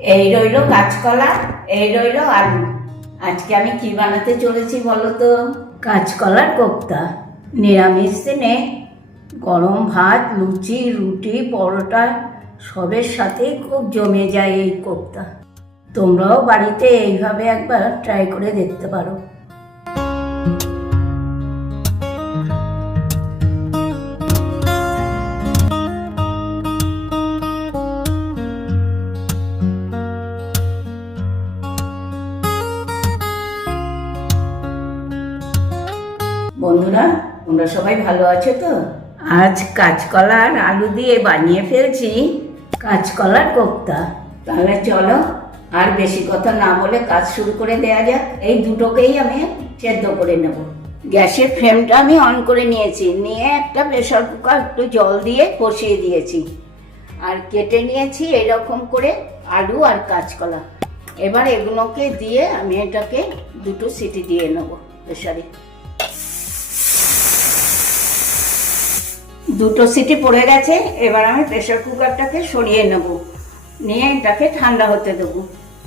এই রইলো কাঁচকলা, এই রইলো আলু। আজকে আমি কি বানাতে চলেছি বলো তো? কাঁচকলার কোপ্তা। নিরামিষ দিনে গরম ভাত, লুচি, রুটি, পরোটা সবের সাথেই খুব জমে যায় এই কোপ্তা। তোমরাও বাড়িতে এইভাবে একবার ট্রাই করে দেখতে পারো। বন্ধুরা, তোমরা সবাই ভালো আছো তো? আজ কাঁচকলা আর আলু দিয়ে বানিয়ে ফেলছি কাঁচকলার কোপ্তা। তাহলে চলো আর বেশি কথা না বলে কাজ শুরু করে দেওয়া যাক। এই দুটোকেই আমি সেদ্ধ করে নেব। গ্যাসের ফ্লেমটা আমি অন করে নিয়েছি, নিয়ে একটা প্রেসার কুকার একটু জল দিয়ে বসিয়ে দিয়েছি। আর কেটে নিয়েছি এরকম করে আলু আর কাঁচকলা। এবার এগুলোকে দিয়ে আমি এটাকে দুটো সিটি দিয়ে নেব প্রেসারে। দুটো সিটি পড়ে গেছে। এবার আমি প্রেসার কুকারটাকে সরিয়ে নেব, নিয়ে এটাকে ঠান্ডা হতে দেবো।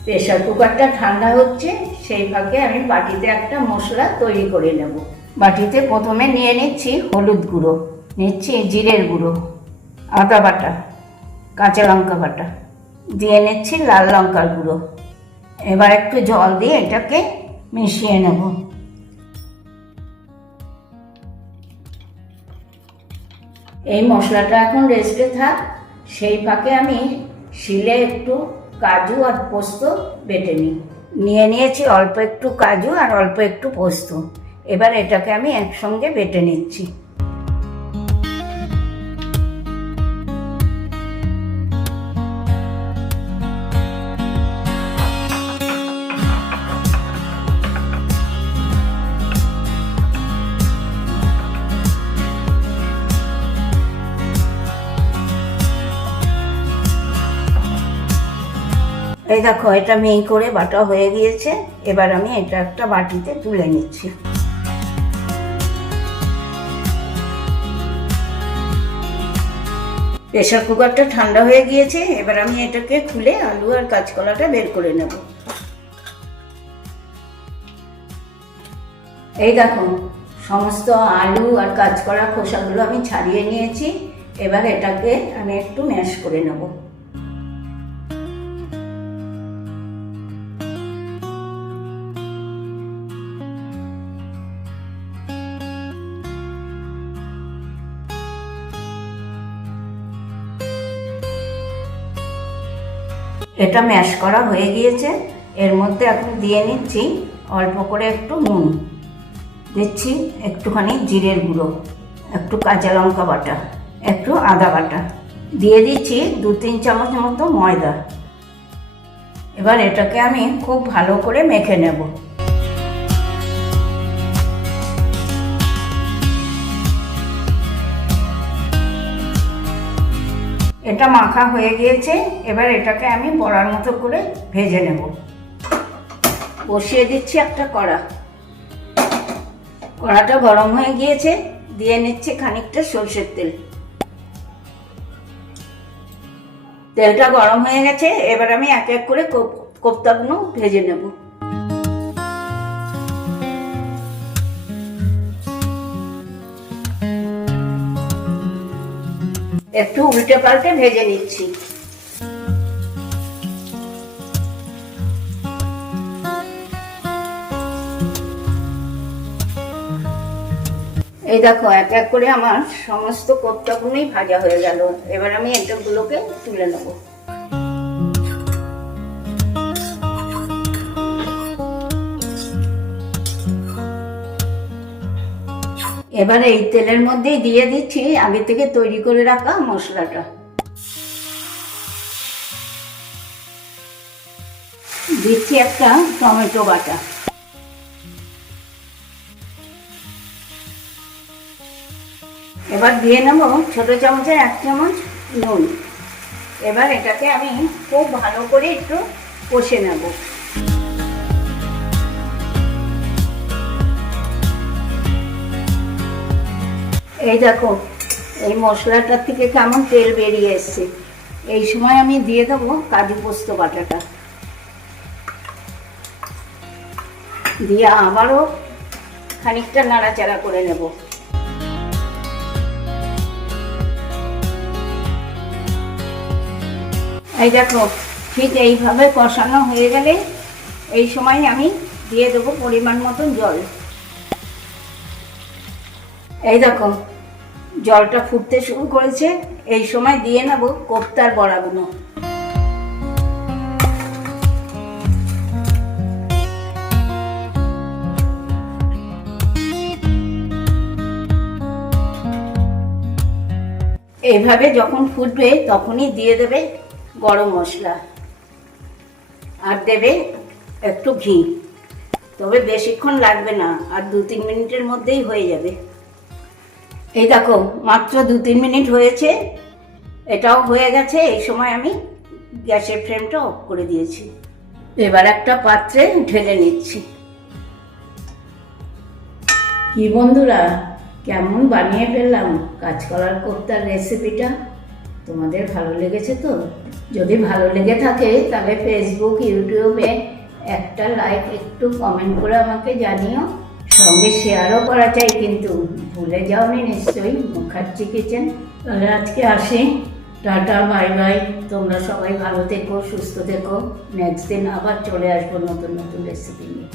প্রেসার কুকারটা ঠান্ডা হচ্ছে, সেই ফাঁকে আমি বাটিতে একটা মশলা তৈরি করে নেব। বাটিতে প্রথমে নিয়ে নিচ্ছি হলুদ গুঁড়ো, নিচ্ছি জিরের গুঁড়ো, আদা বাটা, কাঁচা লঙ্কা বাটা, দিয়ে নিচ্ছি লাল লঙ্কার গুঁড়ো। এবার একটু জল দিয়ে এটাকে মিশিয়ে নেব। এই মশলাটা এখন রেস্টে থাক, সেই ফাঁকে আমি শিলে একটু কাজু আর পোস্ত বেটে নিয়ে নিয়েছি। অল্প একটু কাজু আর অল্প একটু পোস্ত। এবার এটাকে আমি একসঙ্গে বেটে নিচ্ছি। এই দেখো, এটা মিহি করে বাটা হয়ে গিয়েছে। এবার আমি এটা একটা বাটিতে তুলে নিচ্ছি। প্রেসার কুকারটা ঠান্ডা হয়ে গিয়েছে। এবার আমি এটাকে খুলে আলু আর কাঁচকলাটা বের করে নেব। এই দেখো, সমস্ত আলু আর কাঁচকলা খোসাগুলো আমি ছাড়িয়ে নিয়েছি। এবার এটাকে আমি একটু ম্যাশ করে নেব। এটা ম্যাশ করা হয়ে গিয়েছে। এর মধ্যে এখন দিয়ে নিচ্ছি অল্প করে একটু নুন, দিচ্ছি একটুখানি জিরের গুঁড়ো, একটু কাঁচা লঙ্কা বাটা, একটু আদা বাটা, দিয়ে দিচ্ছি 2-3 চামচ মতো ময়দা। এবার এটাকে আমি খুব ভালো করে মেখে নেব। এটা মাখা হয়ে গিয়েছে। এবার এটাকে আমি বড়ার মতো করে ভেজে নেব। বসিয়ে দিচ্ছি একটা কড়াটা গরম হয়ে গিয়েছে। দিয়ে নিচ্ছি খানিকটা সরষের তেল। তেলটা গরম হয়ে গেছে। এবার আমি এক এক করে কোপ্তাগুলো ভেজে নেব। একটু উল্টে পাল্টে ভেজে নিচ্ছি। এই দেখো, এক এক করে আমার সমস্ত কোপ্তাগুলোই ভাজা হয়ে গেল। এবার আমি এটাগুলোকে তুলে নেব। এবারে এই তেলের মধ্যেই দিয়ে দিচ্ছি আগে থেকে তৈরি করে রাখা মশলাটা। দিচ্ছি একটা টমেটো বাটা, এবার দিয়ে নেব ছোট চামচের 1 চামচ নুন। এবার এটাকে আমি খুব ভালো করে একটু কষে নেব। এই দেখো, এই মশলাটার থেকে কেমন তেল বেরিয়ে এসছে। এই সময় আমি দিয়ে দেবো কাজু পোস্ত বাটাটা, দিয়ে আবারও খানিকটা নাড়াচাড়া করে নেব। এই দেখো, ঠিক এইভাবে কষানো হয়ে গেলে এই সময় আমি দিয়ে দেবো পরিমাণ মতন জল। এই দেখো, জলটা ফুটতে শুরু করেছে, এই সময় দিয়ে নেব কোপ্তার বড়াগুলো। এইভাবে যখন ফুটবে তখনই দিয়ে দেবে গরম মশলা, আর দেবে একটু ঘি। তবে বেশিক্ষণ লাগবে না, আর 2-3 মিনিটের মধ্যেই হয়ে যাবে। এই দেখো, মাত্র 2-3 মিনিট হয়েছে, এটাও হয়ে গেছে। এই সময় আমি গ্যাসের ফ্লেমটা অফ করে দিয়েছি। এবার একটা পাত্রে ঢেলে নিচ্ছি। কি বন্ধুরা, কেমন বানিয়ে ফেললাম কাঁচকলার কোপ্তার রেসিপিটা? তোমাদের ভালো লেগেছে তো? যদি ভালো লেগে থাকে তাহলে ফেসবুক, ইউটিউবে একটা লাইক, একটু কমেন্ট করে আমাকে জানিও। সঙ্গে শেয়ারও করা চাই, কিন্তু ভুলে যাওনি নিশ্চয়ই মুখার্জি কিচেন। তাহলে আজকে আসি, টাটা, বাই বাই। তোমরা সবাই ভালো থেকো, সুস্থ থেকো। নেক্সট দিন আবার চলে আসবো নতুন নতুন রেসিপি নিয়ে।